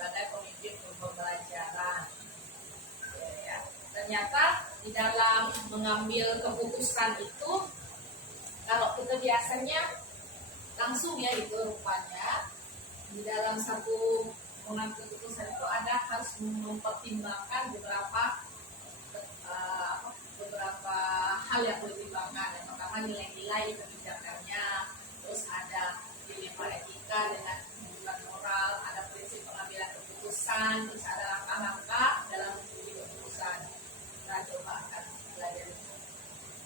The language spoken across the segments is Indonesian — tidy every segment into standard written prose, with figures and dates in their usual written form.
sebagai pemimpin pembelajaran. Ya. Ternyata di dalam mengambil keputusan itu, kalau kita biasanya langsung ya itu rupanya di dalam satu mengambil keputusan itu ada harus mempertimbangkan beberapa hal yang perlu dipertimbangkan. Yang pertama nilai-nilai kebijakannya, terus ada dilema etika dengan hubungan moral, ada prinsip pengambilan keputusan, terus ada langkah-langkah dalam mengambil keputusan. Kita coba akan belajar.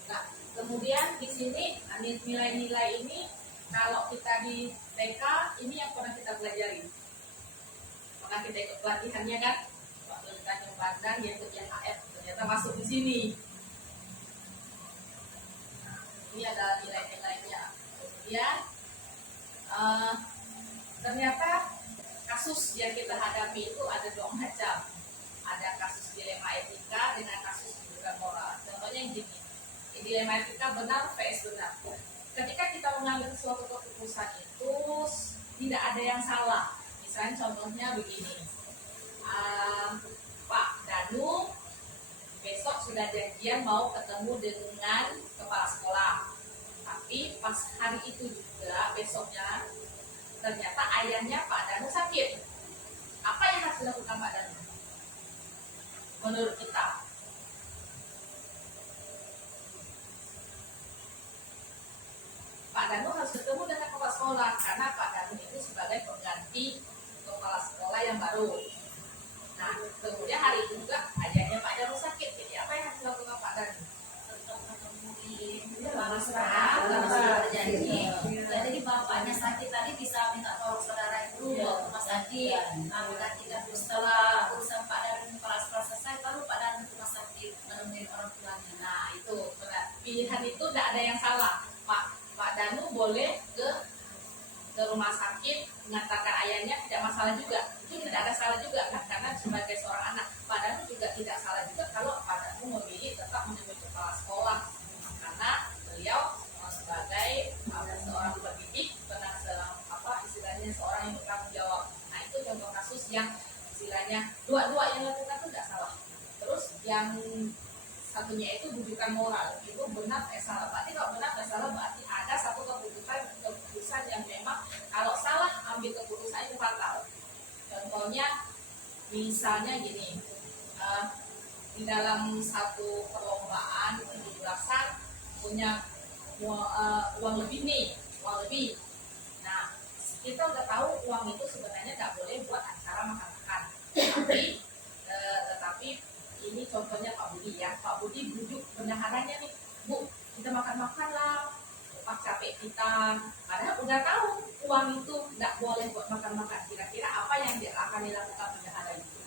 Nah, kemudian di sini nilai-nilai ini kalau kita di TK ini yang pernah kita pelajari. Pernah kita ikut pelatihannya kan? Waktu kita yang Bandang, yang ikut yang AF, ternyata masuk di sini. Nah, ini adalah nilai-nilainya. Kemudian ternyata kasus yang kita hadapi itu ada dua macam. Ada kasus dilema etika dengan kasus hubungan moral. Contohnya yang gini. Dilema etika benar vs benar. Ketika kita mengambil suatu keputusan itu tidak ada yang salah. Misalnya contohnya begini, Pak Danu besok sudah janjian mau ketemu dengan kepala sekolah, tapi pas hari itu juga besoknya ternyata ayahnya Pak Danu sakit. Apa yang harus dilakukan Pak Danu menurut kita? Pak Danu harus ketemu dengan kepala sekolah karena Pak Danu itu sebagai pengganti kepala sekolah yang baru. Nah, kemudian hari itu juga ayahnya Pak Danu sakit. Jadi apa yang harus dilakukan Pak Danu? Tetap ketemu di kepala sekolah, terjadi. Jadi bapaknya sakit tadi bisa minta tolong saudara itu bawa ke rumah sakit. Nah, kita setelah urusan Pak Danu kepala sekolah selesai, baru Pak Danu ke rumah sakit menemuin orang tuanya. Nah, itu benar. Pilihan itu tidak ada yang salah. Pak Danu boleh ke rumah sakit mengantarkan ayahnya, tidak masalah juga. Itu tidak ada salah juga kan, karena sebagai seorang anak Pak Danu juga tidak salah juga kalau Pak Danu memilih tetap menemui kepala sekolah karena beliau sebagai seorang pendidik istilahnya seorang yang bertanggung jawab. Nah, itu contoh kasus yang istilahnya dua-dua yang lakukan itu tidak salah. Terus yang satunya itu rujukan moral, itu benar salah. Berarti kalau benar salah berarti ada satu keputusan yang memang kalau salah ambil keputusan itu fatal. Contohnya misalnya gini, di dalam satu perlombaan 17-an punya uang lebih nih, uang lebih. Nah, kita udah tahu uang itu sebenarnya nggak boleh buat acara makan-makan, tetapi ini contohnya Pak Budi ya. Pak Budi bujuk bendaharanya nih, Bu, kita makan-makan lah, Pak capek kita. Padahal udah tahu uang itu nggak boleh buat makan-makan. Kira-kira apa yang akan dilakukan bendahara itu?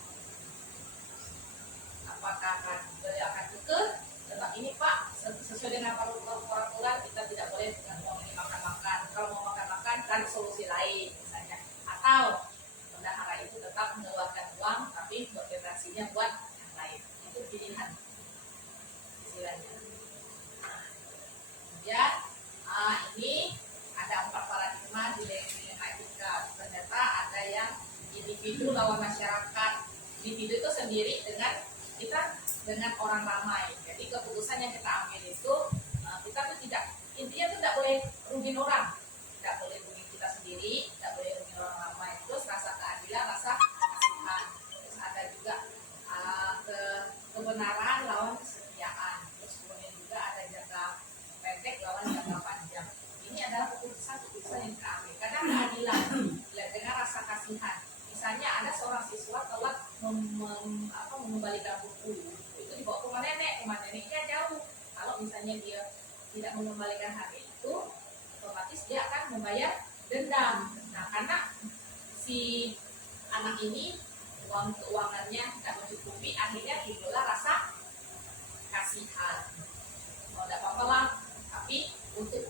Apakah beliau akan kekeh? Tetap ini Pak, sesuai dengan peraturan kita tidak boleh dengan uang ini makan-makan. Kalau mau makan-makan cari solusi lain misalnya. Atau bendahara itu tetap mengeluarkan uang tapi bergenerasinya buat lain. Itu pilihan istilahnya. Kemudian ini ada 4 paradigma di dilema etika. Ternyata ada yang individu lawan masyarakat. Individu itu sendiri dengan kita dengan orang ramai. Jadi keputusan yang kita ambil itu kita tuh tidak, intinya tuh tidak boleh rugi orang, tidak boleh rugi kita sendiri, tidak boleh rugi orang ramai. Terus rasa keadilan, rasa kasihan. Terus ada juga kebenaran lawan kesetiaan. Terus kemudian juga ada jangka pendek lawan jangka panjang. Ini adalah keputusan yang kita ambil. Kadang keadilan dengan rasa kasihan. Misalnya ada seorang siswa telat mengembalikan buku, itu dibawa ke rumah neneknya jauh. Kalau misalnya dia tidak mengembalikan HP itu, otomatis dia akan membayar dendam. Nah, karena si anak ini keuangannya tidak mencukupi, akhirnya timbullah rasa kasihan. Tidak apa-apa lah, tapi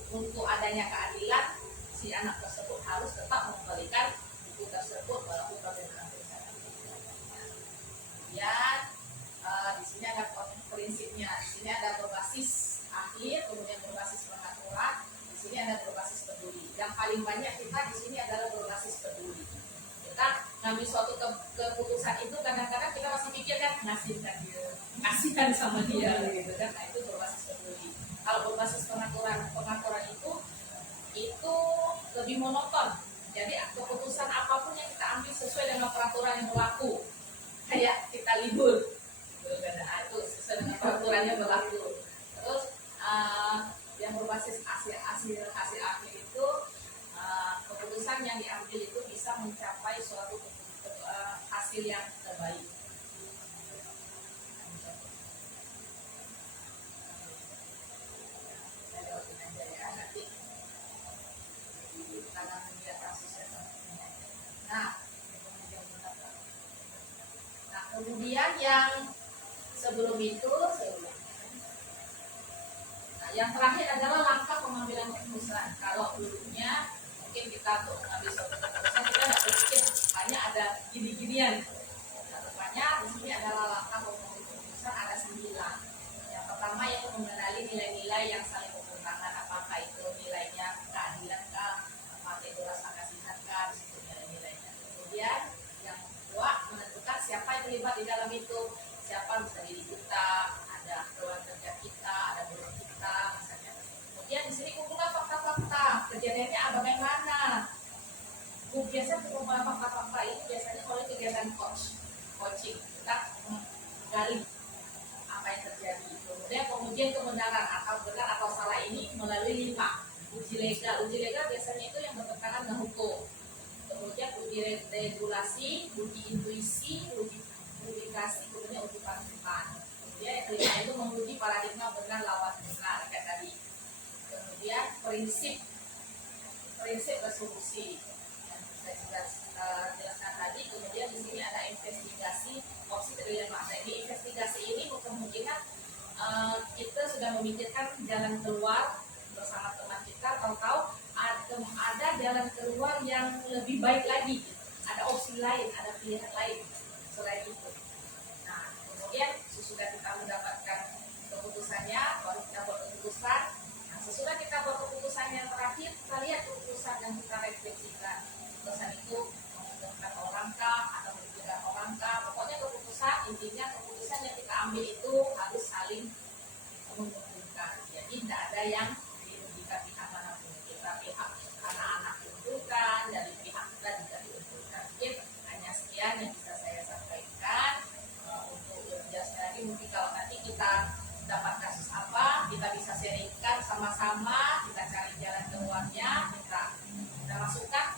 untuk adanya keadilan, si anak tersebut harus tetap mengembalikan buku tersebut walaupun bagaimana. Kemudian di sini ada prinsipnya. Di sini ada berbasis akhir, kemudian berbasis pengaturan. Di sini ada berbasis peduli. Yang paling banyak kita di sini adalah berbasis peduli. Kita ngambil suatu keputusan itu kadang-kadang kita masih pikir kan ngasihkan dia, kasihan sama dia gitu kan. Nah itu berbasis peduli. Kalau berbasis pengaturan itu lebih monoton. Jadi keputusan apapun yang kita ambil sesuai dengan peraturan yang berlaku. Kayak kita libur, gitu kan. Nah, itu sesuai dengan peraturan yang berlaku. Terus yang berbasis hasil akhir itu keputusan yang diambil itu bisa mencapai suatu hasil yang terbaik. Nah, kemudian yang sebelum itu, yang terakhir adalah langkah pengambilan keputusan. Kalau dulunya mungkin kita tuh ambil suatu keputusan kita nggak berpikir banyak ada gini-ginian. Nah, rupanya di sini adalah langkah pengambilan keputusan ada 9. Yang pertama yaitu mengenali nilai-nilai yang saling bertentangan, apakah itu nilainya keadilan kah, apakah itu rasa kasihan kah, itu nilai-nilainya. Kemudian yang kedua menentukan siapa yang terlibat di dalam itu, siapa bisa diri kita, ada keluarga kerja kita, ada guru kita misalnya. Kemudian di sini kumpulkan fakta-fakta kejadiannya bagaimana. Biasanya kumpulan fakta-fakta ini biasanya oleh kegiatan coaching kita menggali apa yang terjadi. Kemudian kebenaran atau benar atau salah ini melalui 5 uji legal. Uji legal biasanya itu yang bertentangan dengan hukum. Kemudian uji regulasi, uji intuisi, uji publikasi, kemudian uji partisipan. Kemudian yang kelima itu menguji paradigma benar lawan benar kayak tadi. Kemudian prinsip resolusi yang saya jelaskan tadi. Kemudian di sini ada investigasi opsi dilema. Nah, di investigasi ini kemungkinan kita sudah memikirkan jalan keluar bersama teman kita, tahu-tahu ada jalan keluar yang lebih baik lagi, ada opsi lain, ada pilihan lain selain itu. Nah, kemudian sesudah kita mendapatkan keputusannya, baru kita buat keputusan. Nah, sesudah kita buat keputusan yang terakhir, kita lihat keputusan yang kita refleksikan. Keputusan itu menguntungkan orang kah atau merugikan orang kah? Pokoknya keputusan, intinya keputusan yang kita ambil itu harus saling menguntungkan. Jadi tidak ada yang dirugikan pihak manapun. Kita pihak anak-anak diuntungkan, dari pihak kita juga diuntungkan. Mungkin hanya sekian yang bisa saya sampaikan. Untuk menjelaskan lagi, mungkin kalau nanti kita dapat kasus apa, kita bisa sharingkan sama-sama, kita cari jalan keluarnya, kita masukkan